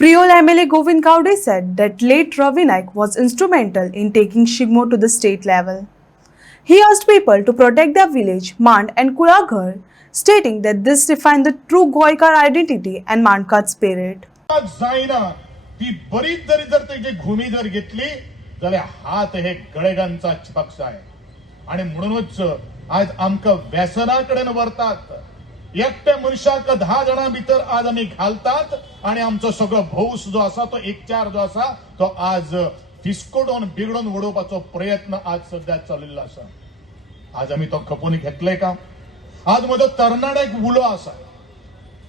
Priol MLA Govind Gowde said that late Ravi Naik was instrumental in taking Shigmo to the state level. He asked people to protect their village, Mand and Kulaghar, stating that this defined the true Goikar identity and Mandkar spirit. जायना ती बरीच जर त्याची भूमी जर घेतली जाल्यार हात हे गळेगांचा पक्ष आहे आणि म्हणूनच आज आमका व्यसनाकडेन व्हरतात. एकट्या मनशाक 10 जणां भितर आज आम्ही घालतात आणि आमचो सगळो भौस जो असा तो 1-4 जो असा तो आज फिस्कोडून बिगडून उडोवपाचो प्रयत्न आज सध्या चाललेलो असा. आज आम्ही तो खपून घेतले का? आज म्हजो तरणाटो एक उलो असा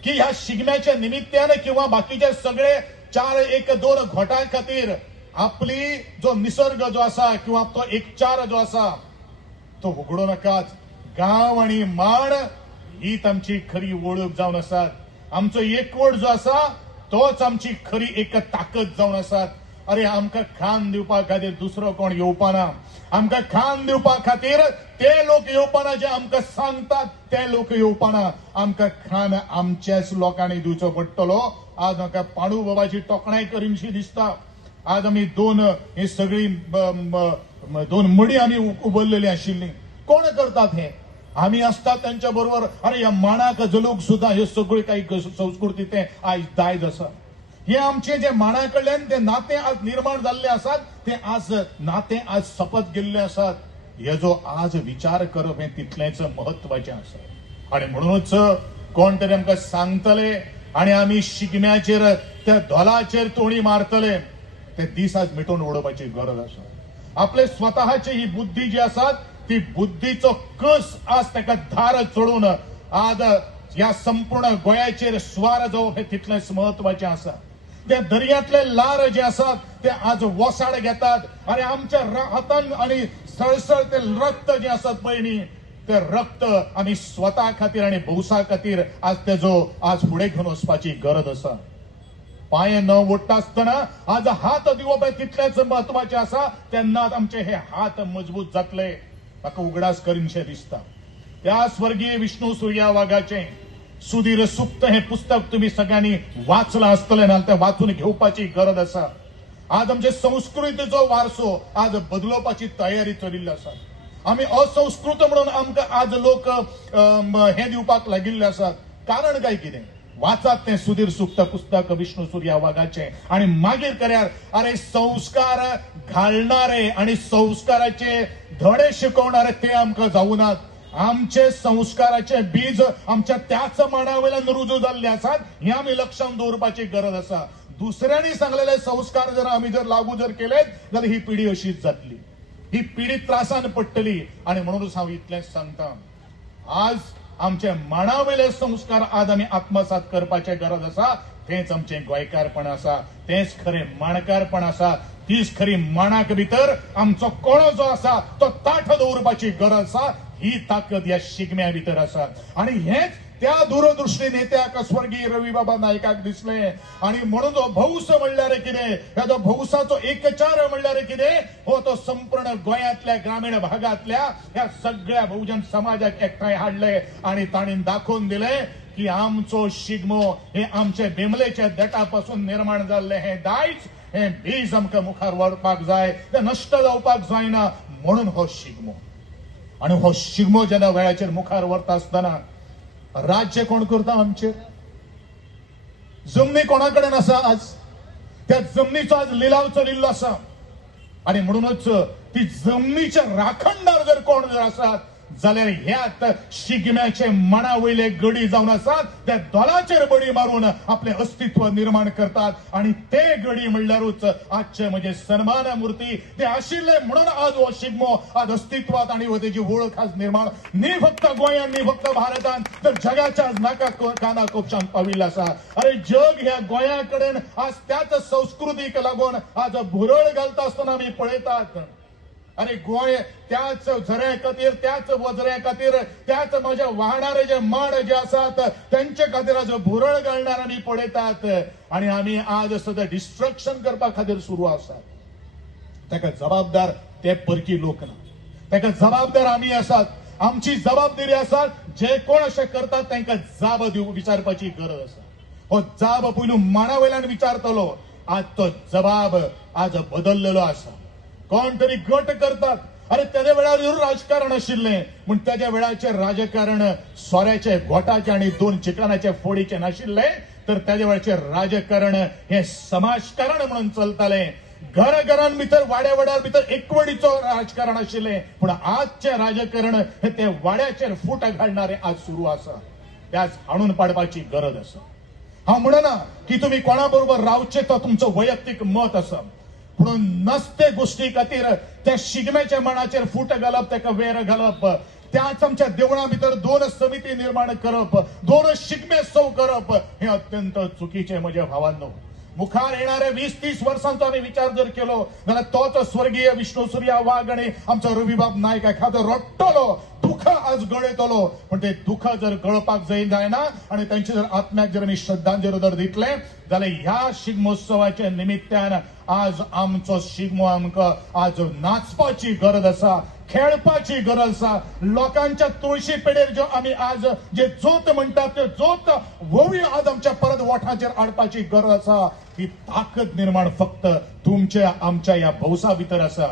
की ह्या शिगम्याच्या निमित्ताने किंवा बाकीचे सगळे 4-1-2 घोटां खातीर आपली जो निसर्ग जो असा किंवा तो 1-4 जो असा तो उघडू नकात. गाव आणि माण हीच आमची खरी ओळख जावन आसात. आमचो एकवट जो असा तोच आमची खरी एक ताकद जावन आसात. अरे आमकां खान दिवपा खातीर दुसरो कोण येवपाना. आमकां खान दिवपा खातीर ते लोक येवपाना जे आमकां सांगतात ते लोक येवपाना. आमकां खान आमच्याच लोकांनी दिवचो पडटलो. आज म्हाका पांडू बाबाची तोखणाय करीनशी दिसता. आज आमी ही सगळी 2 मडी आमी उबरलेली आशिल्ली. कोण करतात हे? आम्ही असतात त्यांच्या बरोबर. अरे या माणाक जलोक सुद्धा हे सगळे काही संस्कृती ते आज दायज आसा. हे आमचे जे माणा कडल्यान ते नाते आज निर्माण झाले असतात ते आज नाते आज सपत गेल्ले असतात. हेजो आज विचार करप हे तितलेच महत्वाचे आसा. आणि म्हणूनच कोण तरी आमकां सांगतले आणि आम्ही शिगम्याचेर त्या धोलाचेर तोणी मारतले ते दीस आज मिटून उडोवपाची गरज आसा. आपले स्वतःची ही बुद्धी जी आसात ती बुद्धीचो कस आज ताका धार चढून आज या संपूर्ण गोयाचेर स्वार जावप हे तितलेच महत्वाचे आसा. त्या दर्यांतले लार जे आसात ते आज वसाड घेतात आणि आमच्या हातान आणि सळसळ ते रक्त जे आसात पळय ते रक्त आम्ही स्वतः खातीर आणि भौसा खातीर आज तेजो आज फुडें घेवन वचपाची गरज आसा. पांय न ओडटा आसतना आज हात दिवप हे तितलेच महत्वाचे आसा. तेन्नाच आमचे हे हात मजबूत जातले. म्हाका उगडास करीनशें दिसता. त्या स्वर्गीय विष्णू सुर्या वाघाचे सुधीर सुप्त हे पुस्तक तुम्ही सगळ्यांनी वाचलं आसतलें ना? ते वाचून घेवपाची गरज आसा. आज आमचे संस्कृतीचो वारसो आज बदलोवपाची तयारी चलिल्ली आसा. आमी असंस्कृत म्हणून आमकां आज लोक हे दिवपाक लागिल्ले आसात. कारण काय कितें? वाचात ते सुधीर सुप्त पुस्तक विष्णू सूर्या वाघाचे आणि मागीर करार अरे संस्कार घालणारे आणि संस्काराचे धडे शिकवणारे ते आमकां जावनात. आमचे संस्काराचे बीज आमच्या त्याच मांडावयल्यान रुजू जाल्ले आसात. हे आमी लक्षात दवरपाची गरज आसा. दुसऱ्यांनी सांगलेले संस्कार जर आमी लागू केले जाल्यार ही पिढी अशीच जातली. ही पिढी त्रासान पडटली. आणि म्हणूनच हांव इतलेंच सांगता. आज आमचे मांडावयले संस्कार आज आमी आत्मसात करपाचे गरज आसा. तेच आमचे गोंयकारपण आसा. तेच खरे माणकारपण आसा. तीच खरी माणाक भितर आमचो कोणो जो आसा तो ताठ दवरपाची गरज आसा. ही ताकद या शिगम्या भितर आसा. आणि हेच त्या दूरदृष्टी नेत्याक स्वर्गीय रवी बाबा नायकाक दिसले. आणि म्हणून जो भौस म्हणल्यार कितें? ह्या भौसाचो 1-4 म्हणल्यार कितें? हो तो संपूर्ण गोंयांतल्या ग्रामीण भागातल्या ह्या सगळ्या बहुजन समाजाक एकठांय हाडले आणि तांणी दाखोवन दिले की आमचो शिगमो हे आमचे बेमलेच्या देठापासून निर्माण जाल्ले हे दायज हे बीज आमकां मुखार व्हरपाक जाय. ते नश्ट जावपाक जायना. म्हणून हो शिगमो आणि हो शिगमो जेन्ना वेळाचेर मुखार व्हरता आसतना राज्य कोण करता? आमचेर जमनी कोणाकडेन आसा? आज त्या जमनीचो आज लिलाव चलिल्लो आसा. आणि म्हणूनच ती जमनीचे राखणदार जर कोण जर आसात जाल्यार ह्यात शिगम्याचे मना वयले गडी जावन आसात. त्या दोलाचेर बडी मारून आपले अस्तित्व निर्माण करतात. आणि ते गडी म्हणल्यारूच आजचे म्हणजे सन्मान मूर्ती ते आशिल्ले. म्हणून आज हो शिगमो आज अस्तित्वात आणि तेजी ओळख आज निर्माण न्ही फक्त गोंयांत न्ही फक्त भारतांत तर जगाच्या आज नाका काना कोपशांत पाविल्लो आसा. अरे जग ह्या गोंया कडेन आज त्याच संस्कृतीक लागून आज भुरळ घालता आसतना आमी पळयतात. अरे गोंय त्याच झऱ्या खातीर त्याच वजऱ्या खातीर त्याच माझ्या वाहणारे जे माड जे आसात त्यांचे खातीर आज भुरळ घालणार आमी पळयतात. आणि आमी आज सध्या डिस्ट्रक्शन करपा खातीर सुरू आसात. ताका जबाबदार ते परकी लोक ना. ताका जबाबदार आमी आसात. आमची जबाबदारी आसा. जे कोण अशें करतात तांकां जाब दिवप विचारपाची गरज आसा. हो जाब पयलू माना वयल्यान विचारतलो. आज तो जबाब आज बदललेलो आसा. कोण तरी गट करतात. अरे त्याच्या वेळार राजकारण आशिल्लें म्हूण त्याच्या वेळाचेर राजकारण सोऱ्याचे गोटाचे आणि 2 चिकनाचे फोडीचे नाशिल्ले, तर त्याच्या वेळाचेर राजकारण हे समाजकारण म्हणून चलतालें. घराघरां भितर वाड्या वाड्यार भितर एकवडीचो राजकारण आशिल्लें, पूण आजचे राजकारण हे ते वाड्याचेर फूट घालणारे आज सुरू आसा. त्याच हाणून पाडपाची गरज आसा. हांव म्हणना की तुम्ही कोणा बरोबर रावचे तो तुमचो वैयक्तीक मत आसा, पूण नसते गोष्टी खातीर त्या शिगम्याच्या मनाचेर फूट घालप, ताका वेर घालप, त्याच आमच्या देवळां भितर 2 समिती निर्माण करप, 2 शिगमेत्सव करप हे अत्यंत चुकीचे म्हज्या भावांनो. मुखार येणाऱ्या 20-30 वर्सांचो आम्ही विचार जर केलो जाल्यार तोच स्वर्गीय विष्णू सुर्या वाघ आणि आमचो रविबाब नायक एखादो रडटलो, दुःख आज गळयतलो, पण ते दुःख जर गळपाक जायना आणि त्यांची जर आत्म्याक जर आमी श्रद्धांजली जर दितले जाल्यार ह्या शिगमोत्सवाच्या निमित्तान आज आमचो शिगमो आमकां आज नाचपाची गरज आसा, खेळपाची गरज आसा. लोकांच्या तुळशी पेडेर जो आम्ही आज जे जोत म्हणतात ते जोत वोवी आज आमच्या परत ओठाचेर हाडपाची गरज आसा. ही ताकद निर्माण फक्त तुमच्या आमच्या या भौसा भितर आसा.